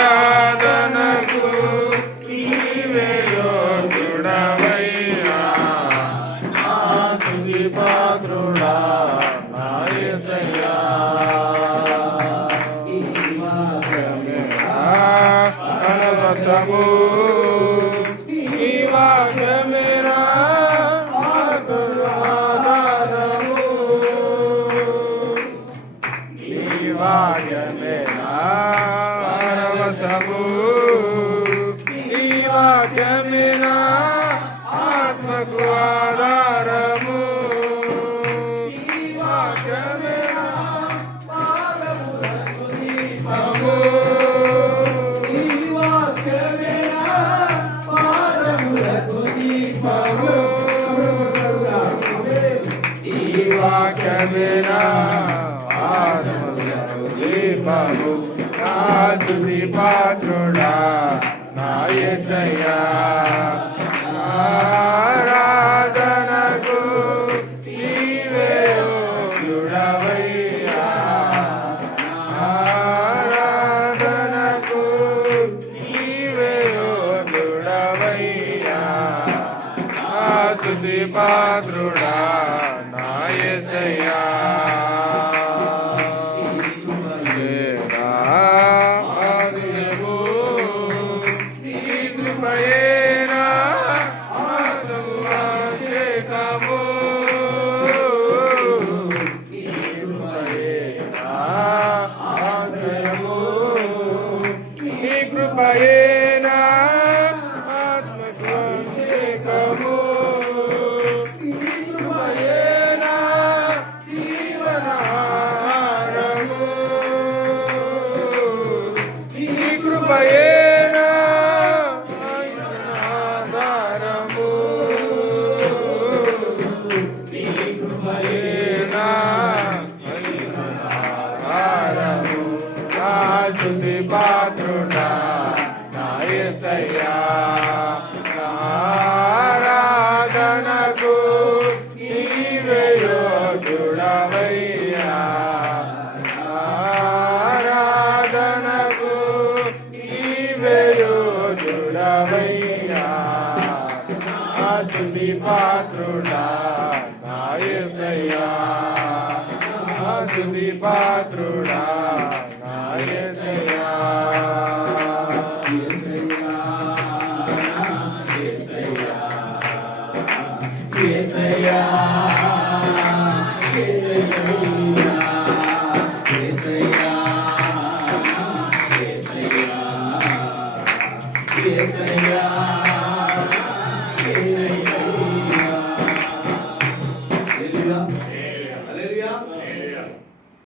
ఆరాధనకు నీవే యోగ్యుడవయ్యా, నా స్తుతి పాత్రుడా నా యేసయ్యా. ఈ వాక్యమేనా పరవశము, ఈ వాక్యమేనా ఆధారము, ఈ వాక్యమేనా పరవశము, ఈ వాక్యమేనా ఆత్మకు ఆధారము, ఈ వాక్యమేనా పాదములకు దీపము, ఈ వాక్యమేనా పాదములకు దీపము, ఈ వాక్యమేనా ఆత్మకు దీపము. నా స్తుతి పాత్రుడా నా యేసయ్యా, ఆరాధనకు నీవే యోగ్యుడవయ్యా, ఆరాధనకు నీవే యోగ్యుడవయ్యా, నా స్తుతి పాత్రుడా నా యేసయ్యా. కృపయేనా ఆత్మకు అభిషేకము, కృపయేనా జీవనాహారము, ఈ కృపయేనా ఆధారము, ఈ కృపయేనా ఆధారము. నా స్తుతి పాత్రుడా నా యేసయ్యా, ఆరాధనకు నీవే యోగ్యుడవయ్యా, ఆరాధనకు నీవే యోగ్యుడవయ్యా, నా స్తుతి పాత్రుడా నా యేసయ్యా, నా స్తుతి పాత్రుడా నా యేసయ్యా. Hallelujah.